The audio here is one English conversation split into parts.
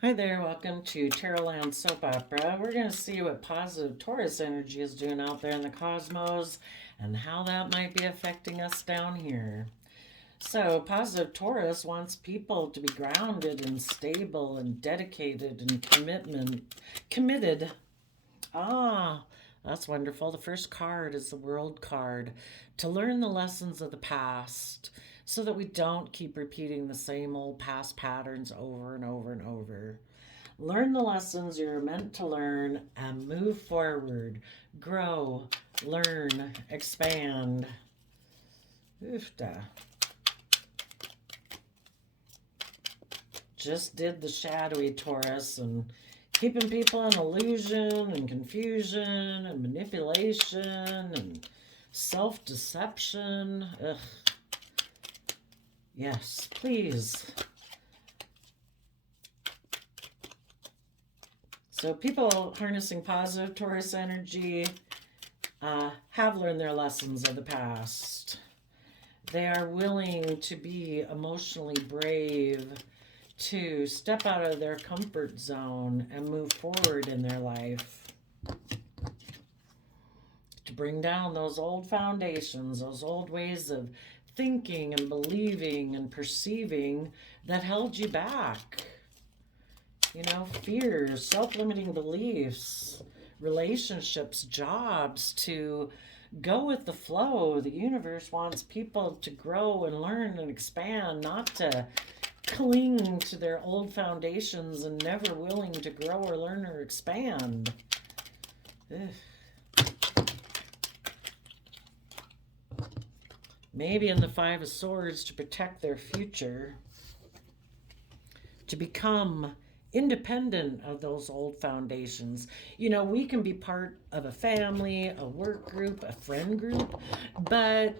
Hi there, welcome to Terrorland Soap Opera. We're going to see what positive Taurus energy is doing out there in the cosmos and how that might be affecting us down here. So, positive Taurus wants people to be grounded and stable and dedicated and committed. Ah, that's wonderful. The first card is the World card, to learn the lessons of the past so that we don't keep repeating the same old past patterns over and over and over. Learn the lessons you're meant to learn and move forward. Grow, learn, expand. Oofda. Just did the shadowy Taurus and keeping people in illusion and confusion and manipulation and self deception. Ugh. Yes, please. So, people harnessing positive Taurus energy have learned their lessons of the past. They are willing to be emotionally brave, to step out of their comfort zone and move forward in their life, to bring down those old foundations, those old ways of thinking and believing and perceiving that held you back. Fears, self limiting beliefs, relationships, jobs, to go with the flow. The universe wants people to grow and learn and expand, not to cling to their old foundations and never willing to grow or learn or expand. Ugh. Maybe in the Five of Swords, to protect their future, to become independent of those old foundations. We can be part of a family, a work group, a friend group, but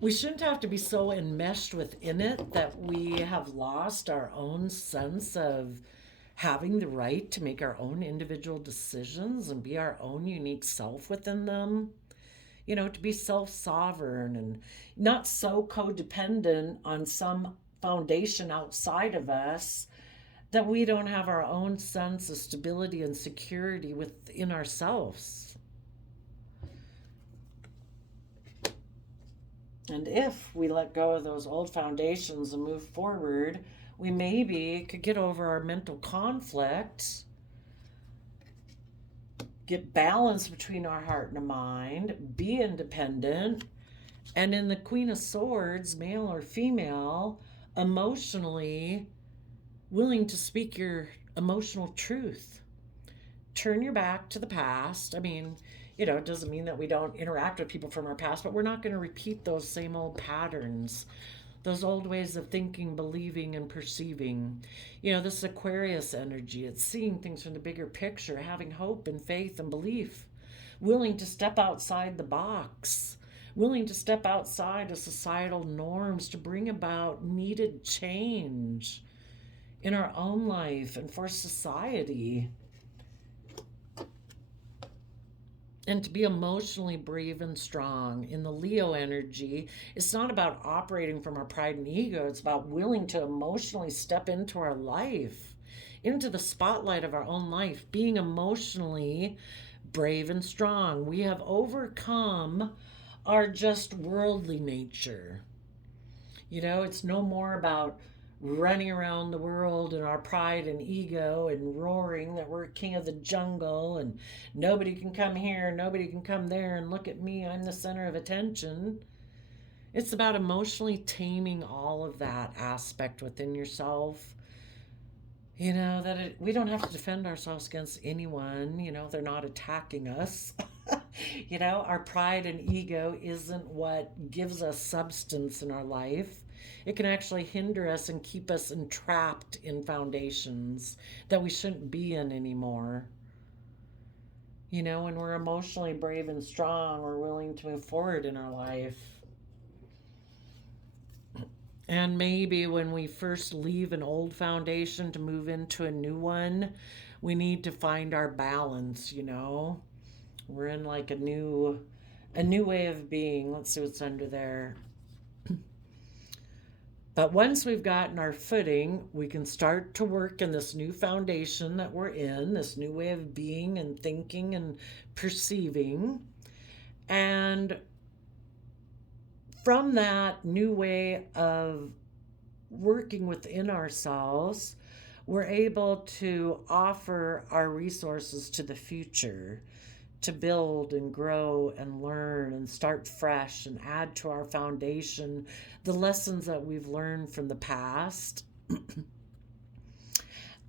we shouldn't have to be so enmeshed within it that we have lost our own sense of having the right to make our own individual decisions and be our own unique self within them. To be self sovereign and not so codependent on some foundation outside of us that we don't have our own sense of stability and security within ourselves. And if we let go of those old foundations and move forward, we maybe could get over our mental conflict, get balance between our heart and our mind, be independent, and in the Queen of Swords, male or female, emotionally willing to speak your emotional truth. Turn your back to the past. It doesn't mean that we don't interact with people from our past, but we're not going to repeat those same old patterns, those old ways of thinking, believing, and perceiving. This Aquarius energy, it's seeing things from the bigger picture, having hope and faith and belief, willing to step outside the box, willing to step outside of societal norms to bring about needed change in our own life and for society. And to be emotionally brave and strong. In the Leo energy, it's not about operating from our pride and ego, it's about willing to emotionally step into our life, into the spotlight of our own life, being emotionally brave and strong. We have overcome our just worldly nature. It's no more about running around the world in our pride and ego and roaring that we're king of the jungle and nobody can come here, nobody can come there, and look at me, I'm the center of attention. It's about emotionally taming all of that aspect within yourself. We don't have to defend ourselves against anyone. They're not attacking us. Our pride and ego isn't what gives us substance in our life. It can actually hinder us and keep us entrapped in foundations that we shouldn't be in anymore. When we're emotionally brave and strong, we're willing to move forward in our life. And maybe when we first leave an old foundation to move into a new one, we need to find our balance. We're in like a new way of being. Let's see what's under there. But once we've gotten our footing, we can start to work in this new foundation that we're in, this new way of being and thinking and perceiving. And from that new way of working within ourselves, we're able to offer our resources to the future to build and grow and learn and start fresh and add to our foundation the lessons that we've learned from the past.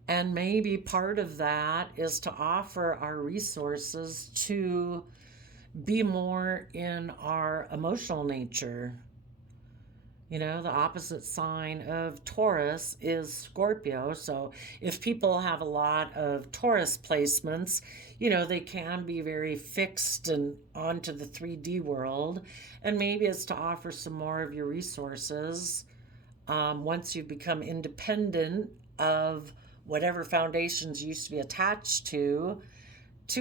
And maybe part of that is to offer our resources to be more in our emotional nature. You know, the opposite sign of Taurus is Scorpio. So if people have a lot of Taurus placements, you know, they can be very fixed and onto the 3D world. And maybe it's to offer some more of your resources once you become independent of whatever foundations you used to be attached to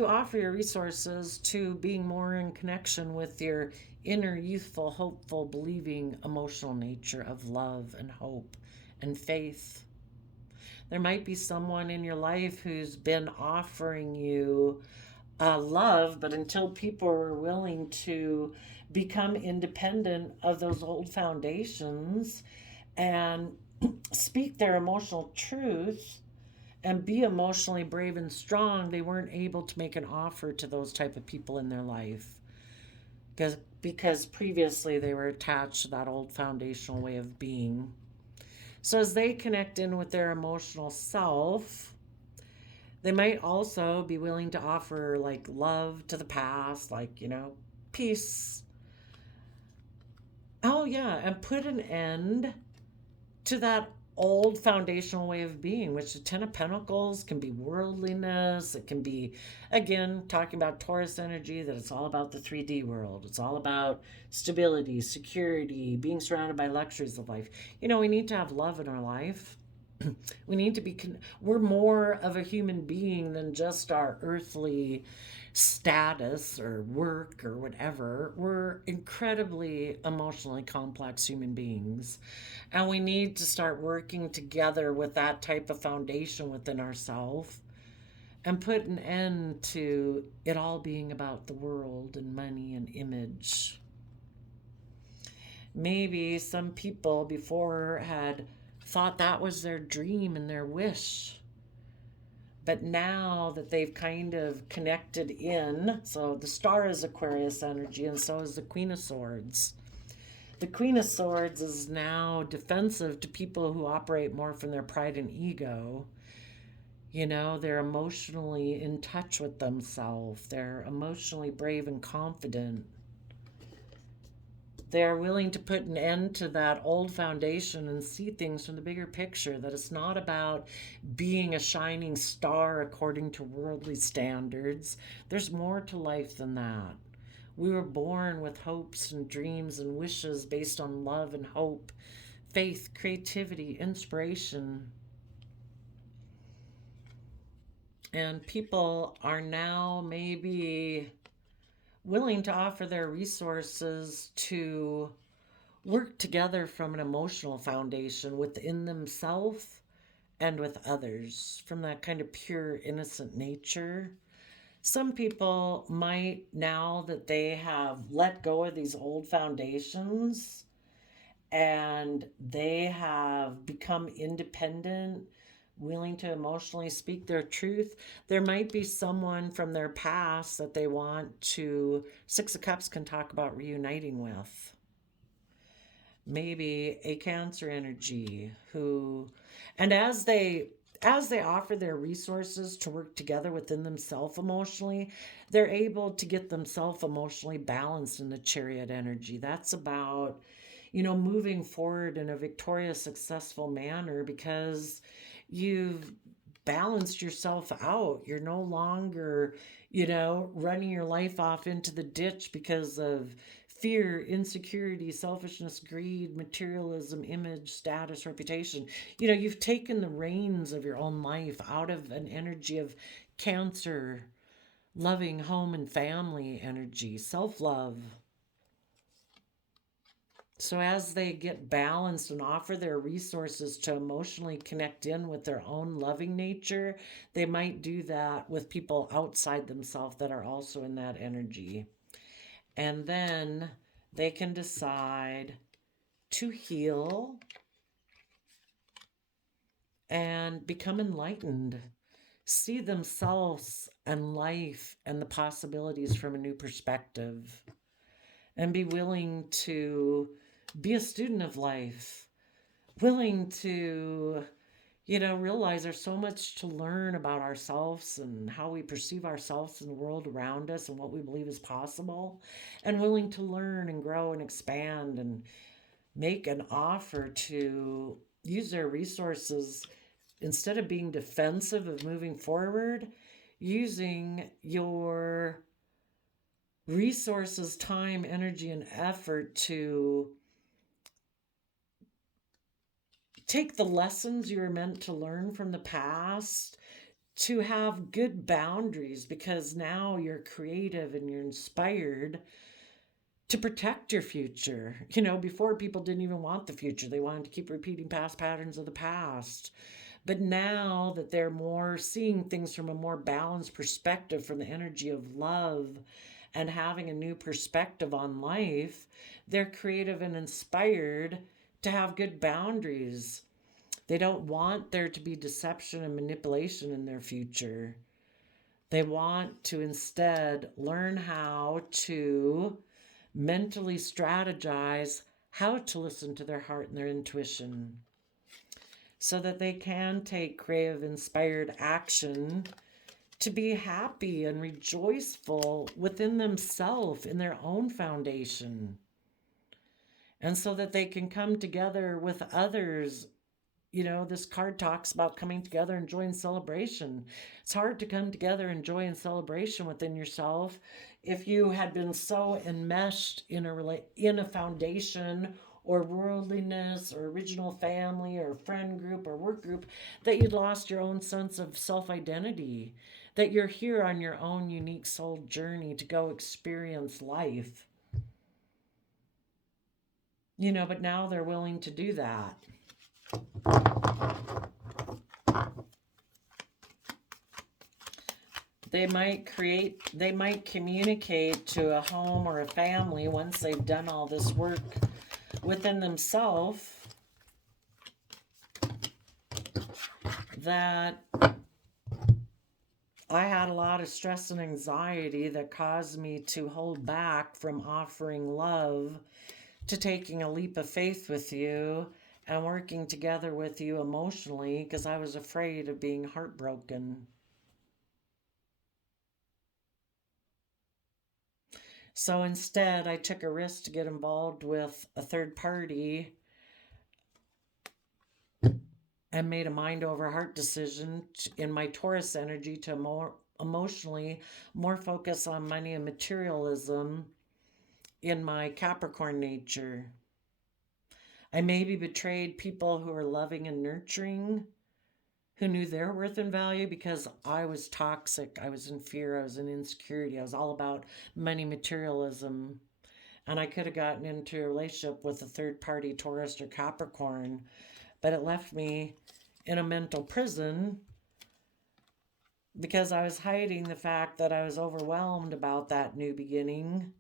offer your resources to being more in connection with your inner, youthful, hopeful, believing, emotional nature of love and hope and faith. There might be someone in your life who's been offering you love, but until people are willing to become independent of those old foundations and speak their emotional truth and be emotionally brave and strong, they weren't able to make an offer to those type of people in their life because previously they were attached to that old foundational way of being. So as they connect in with their emotional self, they might also be willing to offer like love to the past, like, you know, peace. Oh yeah, and put an end to that old foundational way of being, which the Ten of Pentacles can be worldliness. It can be, again, talking about Taurus energy, that it's all about the 3D world. It's all about stability, security, being surrounded by luxuries of life. You know, we need to have love in our life. We need to be, we're more of a human being than just our earthly status or work or whatever. We're incredibly emotionally complex human beings. And we need to start working together with that type of foundation within ourselves and put an end to it all being about the world and money and image. Maybe some people before had thought that was their dream and their wish. But now that they've kind of connected in, so the star is Aquarius energy, and so is the Queen of Swords. The Queen of Swords is now defensive to people who operate more from their pride and ego. You know, they're emotionally in touch with themselves, they're emotionally brave and confident. They're willing to put an end to that old foundation and see things from the bigger picture, that it's not about being a shining star according to worldly standards. There's more to life than that. We were born with hopes and dreams and wishes based on love and hope, faith, creativity, inspiration. And people are now maybe willing to offer their resources to work together from an emotional foundation within themselves and with others, from that kind of pure, innocent nature. Some people might, now that they have let go of these old foundations and they have become independent, willing to emotionally speak their truth, there might be someone from their past that they want to, Six of Cups can talk about reuniting with. Maybe a Cancer energy who, and as they offer their resources to work together within themselves emotionally, they're able to get themselves emotionally balanced in the Chariot energy. That's about, you know, moving forward in a victorious, successful manner because you've balanced yourself out. You're no longer, you know, running your life off into the ditch because of fear, insecurity, selfishness, greed, materialism, image, status, reputation. You know, you've taken the reins of your own life out of an energy of Cancer, loving home and family energy, self love. So as they get balanced and offer their resources to emotionally connect in with their own loving nature, they might do that with people outside themselves that are also in that energy. And then they can decide to heal and become enlightened, see themselves and life and the possibilities from a new perspective, and be willing to be a student of life, willing to, realize there's so much to learn about ourselves and how we perceive ourselves in the world around us and what we believe is possible, and willing to learn and grow and expand and make an offer to use their resources instead of being defensive of moving forward, using your resources, time, energy, and effort to take the lessons you're meant to learn from the past, to have good boundaries, because now you're creative and you're inspired to protect your future. Before, people didn't even want the future, they wanted to keep repeating past patterns of the past. But now that they're more seeing things from a more balanced perspective, from the energy of love and having a new perspective on life, they're creative and inspired to have good boundaries. They don't want there to be deception and manipulation in their future. They want to instead learn how to mentally strategize how to listen to their heart and their intuition, so that they can take creative, inspired action to be happy and rejoiceful within themselves, in their own foundation. And so that they can come together with others. This card talks about coming together and joy and celebration. It's hard to come together and joy and celebration within yourself if you had been so enmeshed in a foundation or worldliness or original family or friend group or work group that you'd lost your own sense of self-identity, that you're here on your own unique soul journey to go experience life. But now they're willing to do that. They might communicate to a home or a family once they've done all this work within themselves that I had a lot of stress and anxiety that caused me to hold back from offering love, to taking a leap of faith with you and working together with you emotionally, because I was afraid of being heartbroken. So instead, I took a risk to get involved with a third party and made a mind over heart decision in my Taurus energy to more emotionally more focus on money and materialism in my Capricorn nature. I maybe betrayed people who are loving and nurturing, who knew their worth and value, because I was toxic. I was in fear. I was in insecurity. I was all about money, materialism. And I could have gotten into a relationship with a third party Taurus or Capricorn, but it left me in a mental prison because I was hiding the fact that I was overwhelmed about that new beginning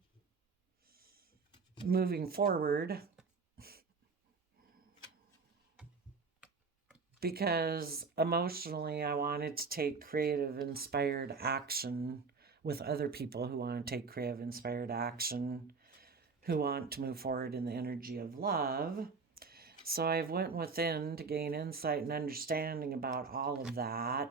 moving forward, because emotionally I wanted to take creative, inspired action with other people who want to take creative, inspired action, who want to move forward in the energy of love. So I went within to gain insight and understanding about all of that.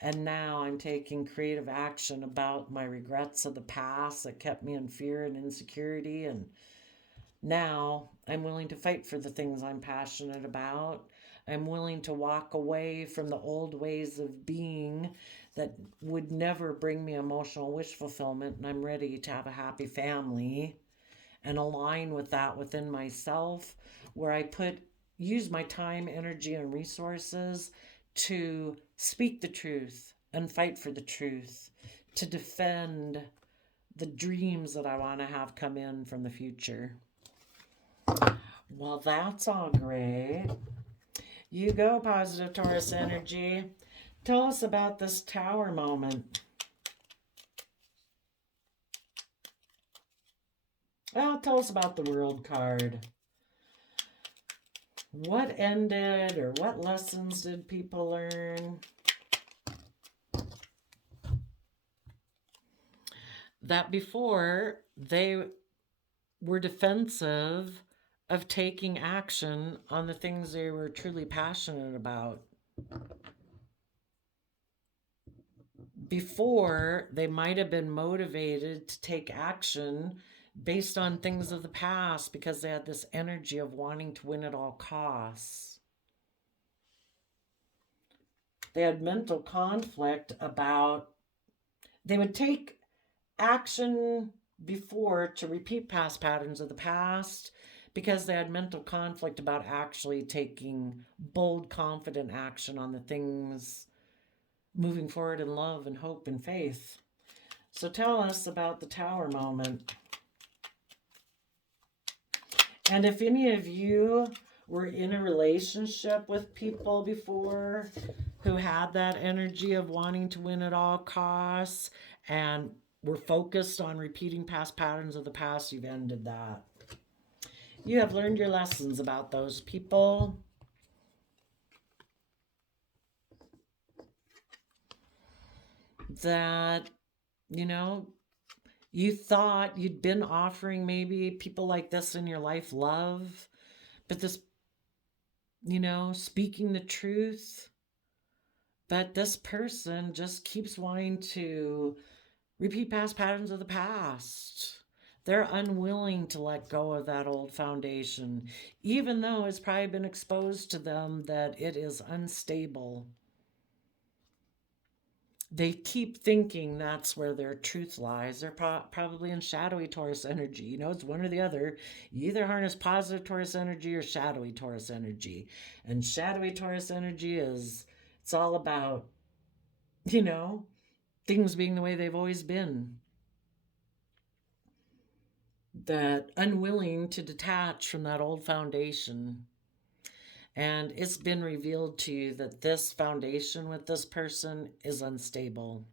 And now I'm taking creative action about my regrets of the past that kept me in fear and insecurity. And now I'm willing to fight for the things I'm passionate about. I'm willing to walk away from the old ways of being that would never bring me emotional wish fulfillment. And I'm ready to have a happy family and align with that within myself, where I use my time, energy, and resources to speak the truth and fight for the truth, to defend the dreams that I want to have come in from the future. Well, that's all great. You go, positive Taurus energy. Tell us about this tower moment. Well, tell us about the world card. What ended or what lessons did people learn? That before they were defensive of taking action on the things they were truly passionate about. Before, they might have been motivated to take action based on things of the past because they had this energy of wanting to win at all costs. They had mental conflict about, they would take action before to repeat past patterns of the past because they had mental conflict about actually taking bold, confident action on the things moving forward in love and hope and faith. So tell us about the tower moment. And if any of you were in a relationship with people before who had that energy of wanting to win at all costs and were focused on repeating past patterns of the past, you've ended that. You have learned your lessons about those people. That, you know, you thought you'd been offering maybe people like this in your life love, but this, speaking the truth. But this person just keeps wanting to repeat past patterns of the past. They're unwilling to let go of that old foundation, even though it's probably been exposed to them that it is unstable. They keep thinking that's where their truth lies. They're probably in shadowy Taurus energy. It's one or the other. You either harness positive Taurus energy or shadowy Taurus energy. And shadowy Taurus energy it's all about, things being the way they've always been. That unwilling to detach from that old foundation. And it's been revealed to you that this foundation with this person is unstable.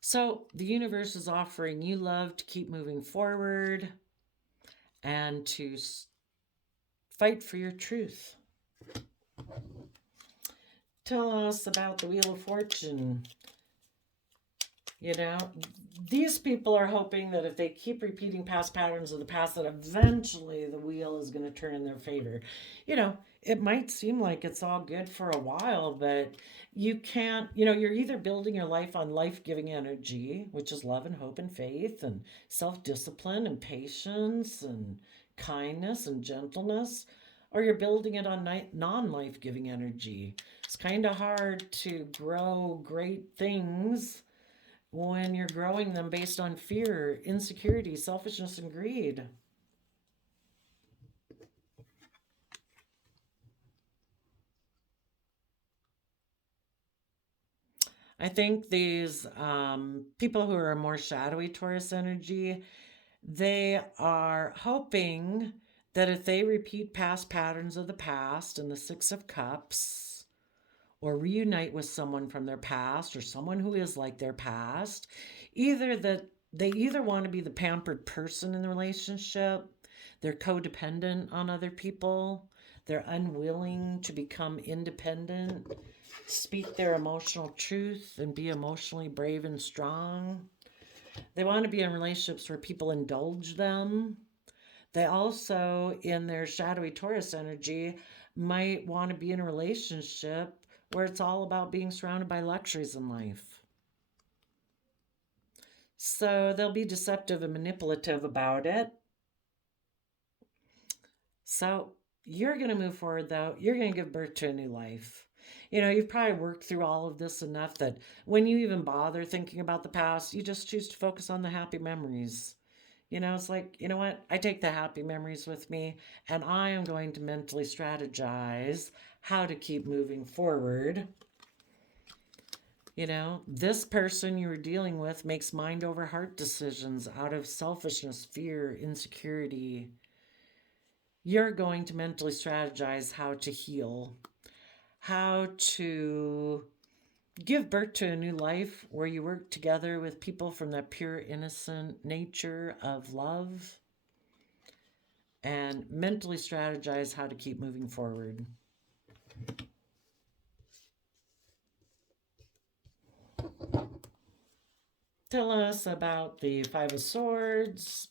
So the universe is offering you love to keep moving forward and to fight for your truth. Tell us about the Wheel of Fortune. These people are hoping that if they keep repeating past patterns of the past, that eventually the wheel is going to turn in their favor. It might seem like it's all good for a while, but you can't, you're either building your life on life giving energy, which is love and hope and faith and self discipline and patience and kindness and gentleness, or you're building it on non life giving energy. It's kind of hard to grow great things when you're growing them based on fear, insecurity, selfishness, and greed. I think these people who are more shadowy Taurus energy, they are hoping that if they repeat past patterns of the past and the Six of Cups, or reunite with someone from their past or someone who is like their past, either that they either want to be the pampered person in the relationship, they're codependent on other people, they're unwilling to become independent, speak their emotional truth, and be emotionally brave and strong. They want to be in relationships where people indulge them. They also, in their shadowy Taurus energy, might want to be in a relationship where it's all about being surrounded by luxuries in life. So they'll be deceptive and manipulative about it. So you're going to move forward, though. You're going to give birth to a new life. You've probably worked through all of this enough that when you even bother thinking about the past, you just choose to focus on the happy memories. It's like, you know what? I take the happy memories with me, and I am going to mentally strategize how to keep moving forward. This person you were dealing with makes mind over heart decisions out of selfishness, fear, insecurity. you're going to mentally strategize how to heal, how to give birth to a new life where you work together with people from that pure, innocent nature of love, and mentally strategize how to keep moving forward. Tell us about the Five of Swords.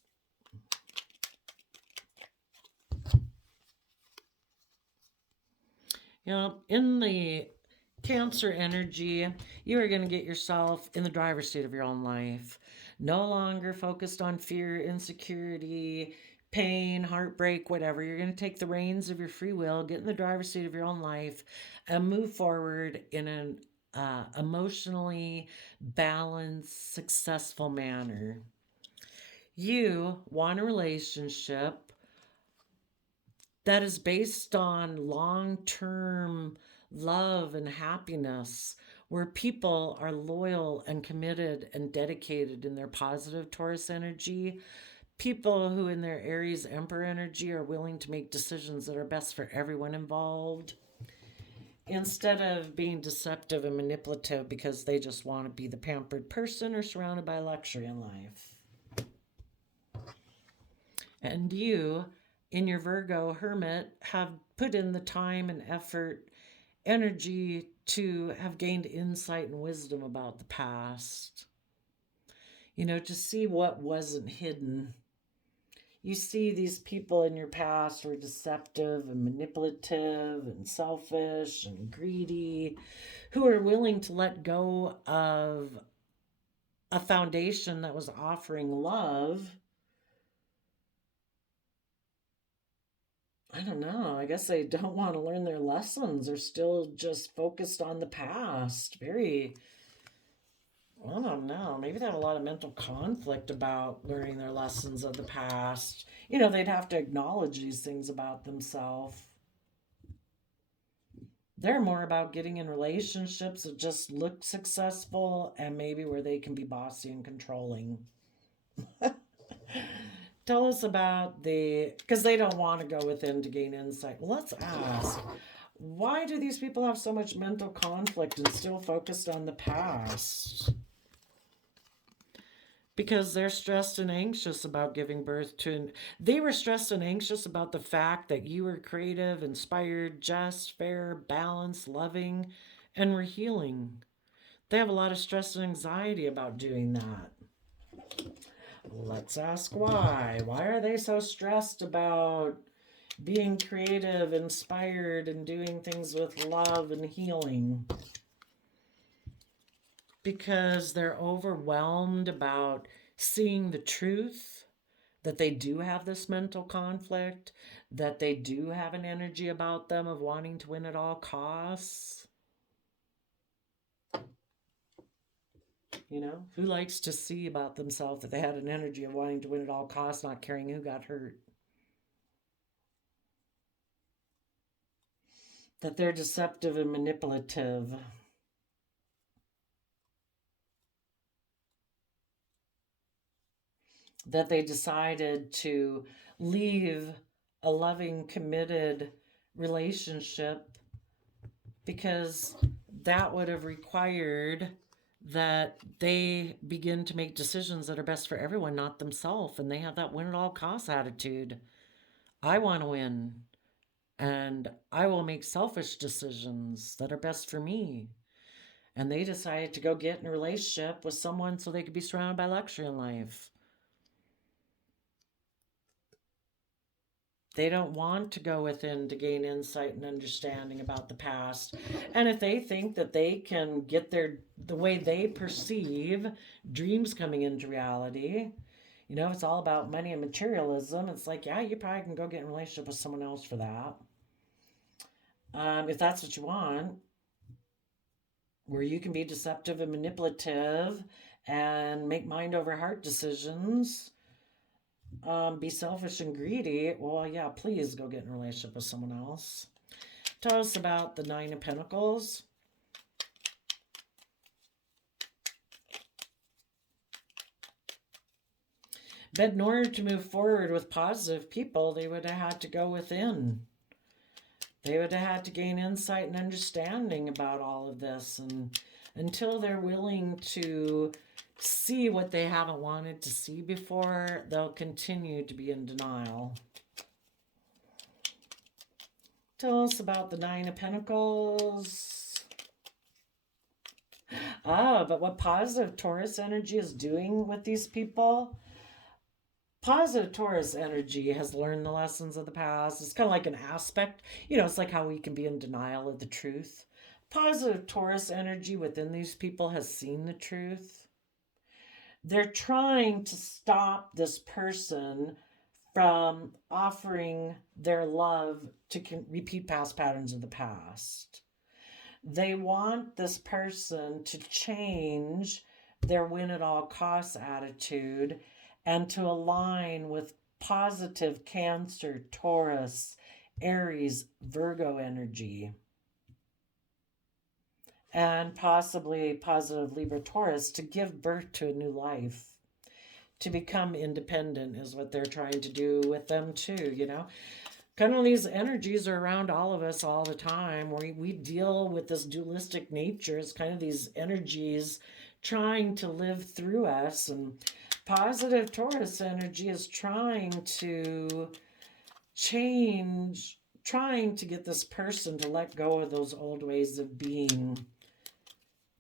In the Cancer energy, you are going to get yourself in the driver's seat of your own life. No longer focused on fear, insecurity, pain, heartbreak, whatever. You're going to take the reins of your free will, get in the driver's seat of your own life, and move forward in an emotionally balanced, successful manner. You want a relationship that is based on long-term love and happiness, where people are loyal and committed and dedicated in their positive Taurus energy. People who in their Aries Emperor energy are willing to make decisions that are best for everyone involved, instead of being deceptive and manipulative because they just want to be the pampered person or surrounded by luxury in life. And you, in your Virgo Hermit, have put in the time and effort, energy to have gained insight and wisdom about the past. To see what wasn't hidden. You see these people in your past were deceptive and manipulative and selfish and greedy, who are willing to let go of a foundation that was offering love. I don't know. I guess they don't want to learn their lessons. They're still just focused on the past. I don't know. Maybe they have a lot of mental conflict about learning their lessons of the past. They'd have to acknowledge these things about themselves. They're more about getting in relationships that just look successful and maybe where they can be bossy and controlling. Tell us about because they don't want to go within to gain insight. Let's ask, why do these people have so much mental conflict and still focused on the past? Because they're stressed and anxious about giving birth to. They were stressed and anxious about the fact that you were creative, inspired, just, fair, balanced, loving, and were healing. They have a lot of stress and anxiety about doing that. Let's ask why. Why are they so stressed about being creative, inspired, and doing things with love and healing? Because they're overwhelmed about seeing the truth, that they do have this mental conflict, that they do have an energy about them of wanting to win at all costs. Who likes to see about themselves that they had an energy of wanting to win at all costs, not caring who got hurt? That they're deceptive and manipulative. That they decided to leave a loving, committed relationship because that would have required that they begin to make decisions that are best for everyone, not themselves. And they have that win at all costs attitude. I want to win, and I will make selfish decisions that are best for me. And they decided to go get in a relationship with someone so they could be surrounded by luxury in life. They don't want to go within to gain insight and understanding about the past. And if they think that they can get the way they perceive dreams coming into reality, it's all about money and materialism. It's like, yeah, you probably can go get in a relationship with someone else for that. If that's what you want, where you can be deceptive and manipulative and make mind over heart decisions, be selfish and greedy, well, yeah, please go get in a relationship with someone else. Tell us about the Nine of Pentacles. But in order to move forward with positive people, they would have had to go within. They would have had to gain insight and understanding about all of this. And until they're willing to see what they haven't wanted to see before, they'll continue to be in denial. Tell us about the Nine of Pentacles. But what positive Taurus energy is doing with these people, positive Taurus energy has learned the lessons of the past. It's kind of like an aspect, it's like how we can be in denial of the truth. Positive Taurus energy within these people has seen the truth. They're trying to stop this person from offering their love to repeat past patterns of the past. They want this person to change their win at all costs attitude and to align with positive Cancer, Taurus, Aries, Virgo energy. And possibly positive Libra, Taurus, to give birth to a new life. To become independent is what they're trying to do with them too, Kind of these energies are around all of us all the time. We deal with this dualistic nature. It's kind of these energies trying to live through us. And positive Taurus energy is trying to change, trying to get this person to let go of those old ways of being,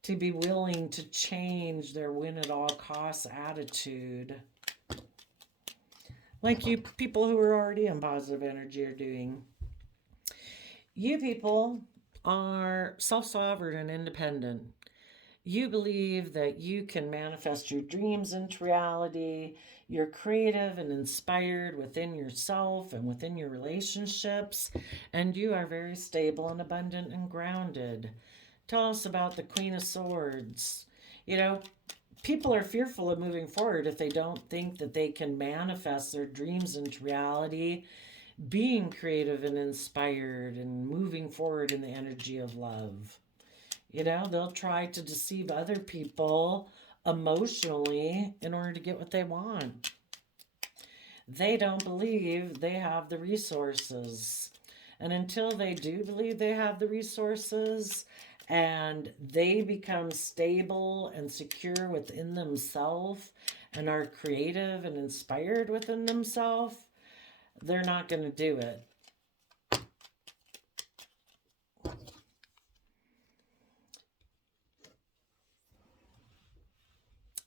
to be willing to change their win at all costs attitude. Like you people who are already in positive energy are doing. You people are self-sovereign and independent. You believe that you can manifest your dreams into reality. You're creative and inspired within yourself and within your relationships. And you are very stable and abundant and grounded. Tell us about the Queen of Swords. People are fearful of moving forward if they don't think that they can manifest their dreams into reality, being creative and inspired and moving forward in the energy of love. They'll try to deceive other people emotionally in order to get what they want. They don't believe they have the resources. And until they do believe they have the resources, and they become stable and secure within themselves and are creative and inspired within themselves, they're not going to do it.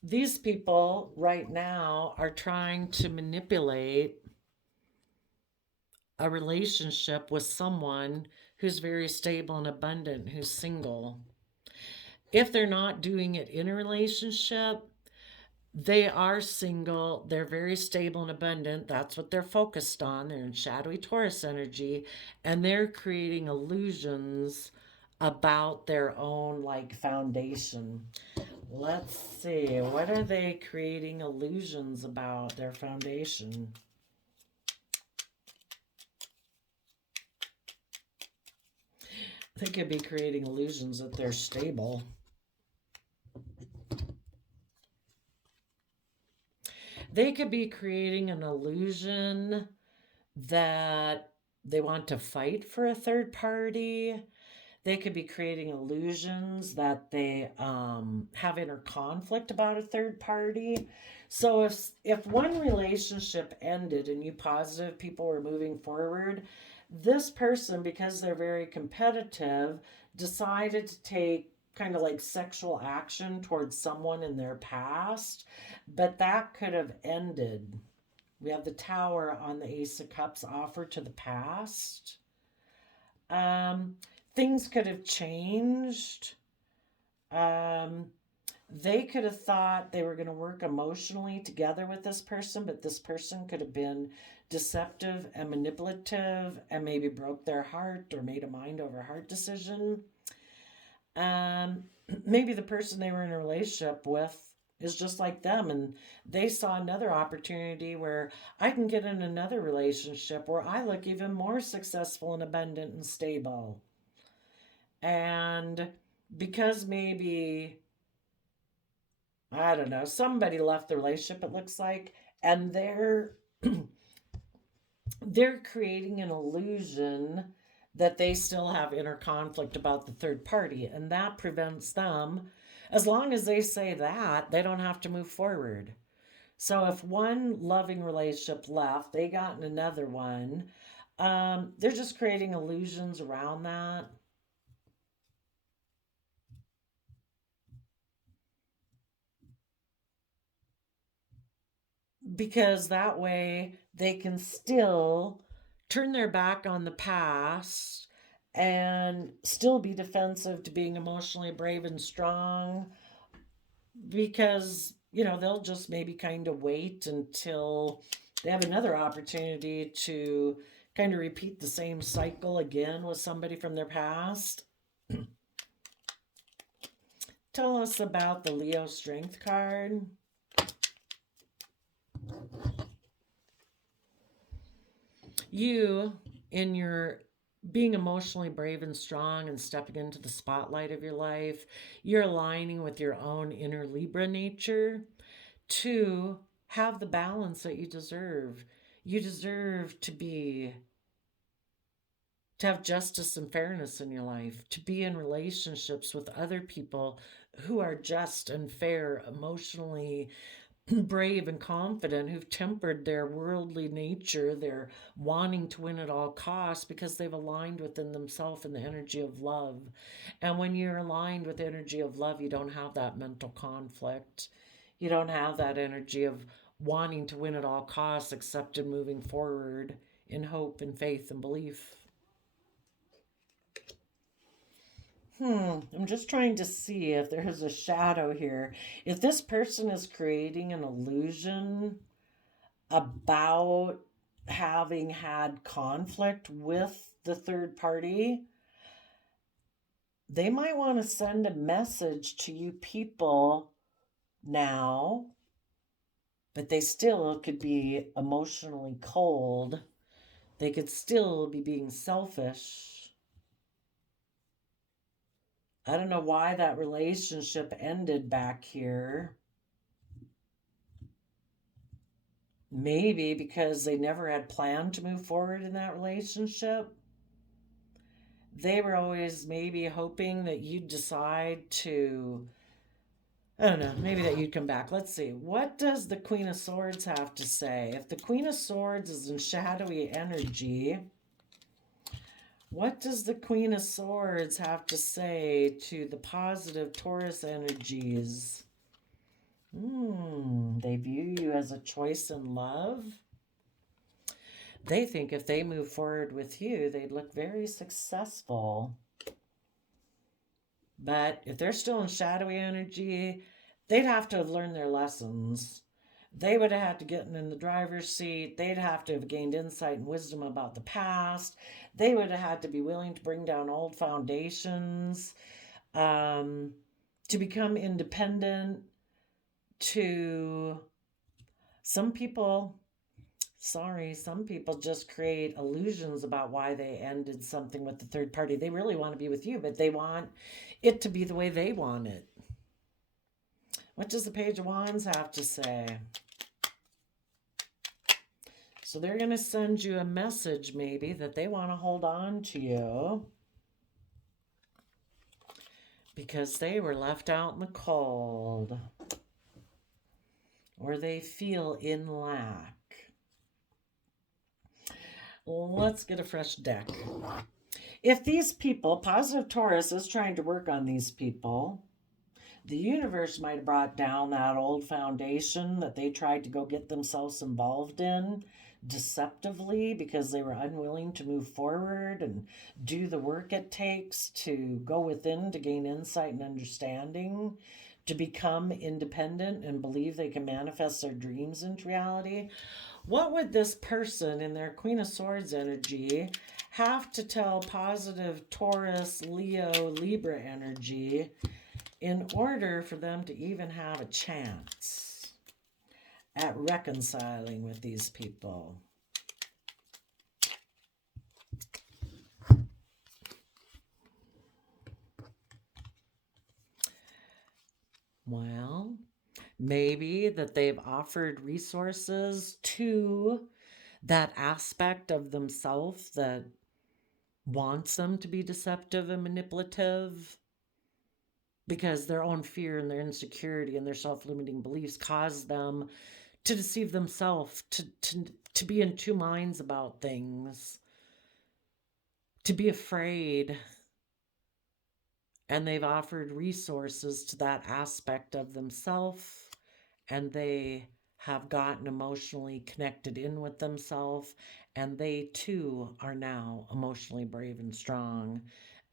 These people right now are trying to manipulate a relationship with someone who's very stable and abundant, who's single. If they're not doing it in a relationship, they are single, they're very stable and abundant. That's what they're focused on. They're in shadowy Taurus energy, and they're creating illusions about their own foundation. Let's see, what are they creating illusions about their foundation? They could be creating illusions that they're stable. They could be creating an illusion that they want to fight for a third party. They could be creating illusions that they have inner conflict about a third party. So if one relationship ended and you positive people were moving forward, this person, because they're very competitive, decided to take kind of sexual action towards someone in their past, but that could have ended. We have the Tower on the Ace of Cups, offer to the past. Things could have changed. They could have thought they were going to work emotionally together with this person, but this person could have been deceptive and manipulative and maybe broke their heart or made a mind over heart decision. Maybe the person they were in a relationship with is just like them, and they saw another opportunity where I can get in another relationship where I look even more successful and abundant and stable. And because maybe, I don't know, somebody left the relationship, it looks like, And they're creating an illusion that they still have inner conflict about the third party, and that prevents them. As long as they say that, they don't have to move forward. So if one loving relationship left, they got in another one. They're just creating illusions around that, because that way they can still turn their back on the past and still be defensive to being emotionally brave and strong, because they'll just maybe kind of wait until they have another opportunity to kind of repeat the same cycle again with somebody from their past. Tell us about the Leo Strength card. You, in your being emotionally brave and strong and stepping into the spotlight of your life, you're aligning with your own inner Libra nature to have the balance that you deserve. You deserve to have justice and fairness in your life, to be in relationships with other people who are just and fair, emotionally brave and confident, who've tempered their worldly nature, their wanting to win at all costs, because they've aligned within themselves in the energy of love. And when you're aligned with the energy of love, you don't have that mental conflict. You don't have that energy of wanting to win at all costs, except in moving forward in hope and faith and belief. I'm just trying to see if there's a shadow here. If this person is creating an illusion about having had conflict with the third party, they might want to send a message to you people now, but they still could be emotionally cold. They could still be being selfish. I don't know why that relationship ended back here. Maybe because they never had planned to move forward in that relationship. They were always maybe hoping that you'd decide to, I don't know, maybe that you'd come back. Let's see. What does the Queen of Swords have to say? If the Queen of Swords is in shadowy energy, what does the Queen of Swords have to say to the positive Taurus energies? They view you as a choice in love. They think if they move forward with you, they'd look very successful. But if they're still in shadowy energy, they'd have to have learned their lessons. They would have had to get in the driver's seat. They'd have to have gained insight and wisdom about the past. They would have had to be willing to bring down old foundations, to become independent, to some people. Sorry, some people just create illusions about why they ended something with the third party. They really want to be with you, but they want it to be the way they want it. What does the Page of Wands have to say? So they're going to send you a message maybe that they want to hold on to you because they were left out in the cold, or they feel in lack. Let's get a fresh deck. If these people, positive Taurus is trying to work on these people, the universe might have brought down that old foundation that they tried to go get themselves involved in deceptively because they were unwilling to move forward and do the work it takes to go within to gain insight and understanding, to become independent and believe they can manifest their dreams into reality. What would this person in their Queen of Swords energy have to tell positive Taurus, Leo, Libra energy in order for them to even have a chance at reconciling with these people? Well, Maybe that they've offered resources to that aspect of themselves that wants them to be deceptive and manipulative, because their own fear and their insecurity and their self-limiting beliefs cause them to deceive themselves, to be in two minds about things, to be afraid. And they've offered resources to that aspect of themselves, and they have gotten emotionally connected in with themselves, and they too are now emotionally brave and strong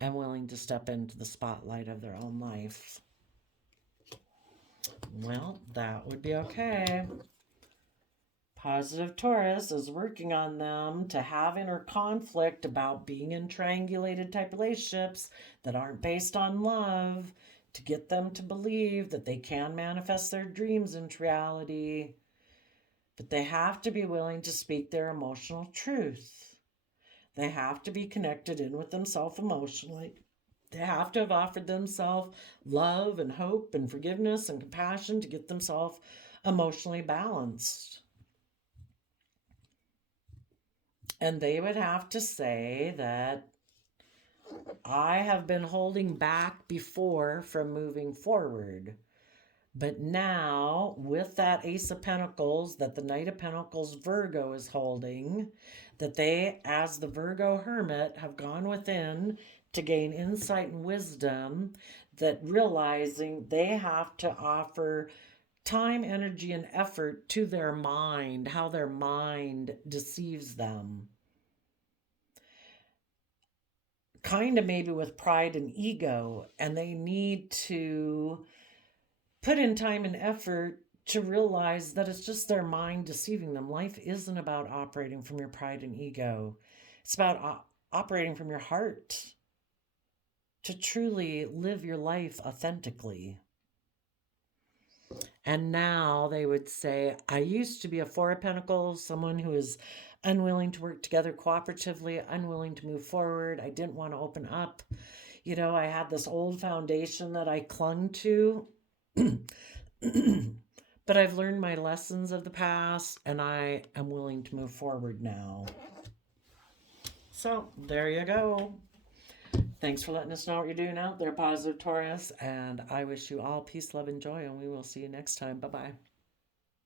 and willing to step into the spotlight of their own life. Well, that would be okay. Positive Taurus is working on them to have inner conflict about being in triangulated type relationships that aren't based on love, to get them to believe that they can manifest their dreams into reality. But they have to be willing to speak their emotional truth. They have to be connected in with themselves emotionally. They have to have offered themselves love and hope and forgiveness and compassion to get themselves emotionally balanced. And they would have to say that I have been holding back before from moving forward. But now, with that Ace of Pentacles that the Knight of Pentacles Virgo is holding, that they, as the Virgo Hermit, have gone within to gain insight and wisdom, that realizing they have to offer time, energy, and effort to their mind, how their mind deceives them. Kind of maybe with pride and ego, and they need to put in time and effort to realize that it's just their mind deceiving them. Life isn't about operating from your pride and ego. It's about operating from your heart to truly live your life authentically. And now they would say, I used to be a Four of Pentacles, someone who is unwilling to work together cooperatively, unwilling to move forward. I didn't want to open up. You know, I had this old foundation that I clung to. But I've learned my lessons of the past, and I am willing to move forward now. So there you go. Thanks for letting us know what you're doing out there, Positive Taurus. And I wish you all peace, love, and joy. And we will see you next time. Bye-bye.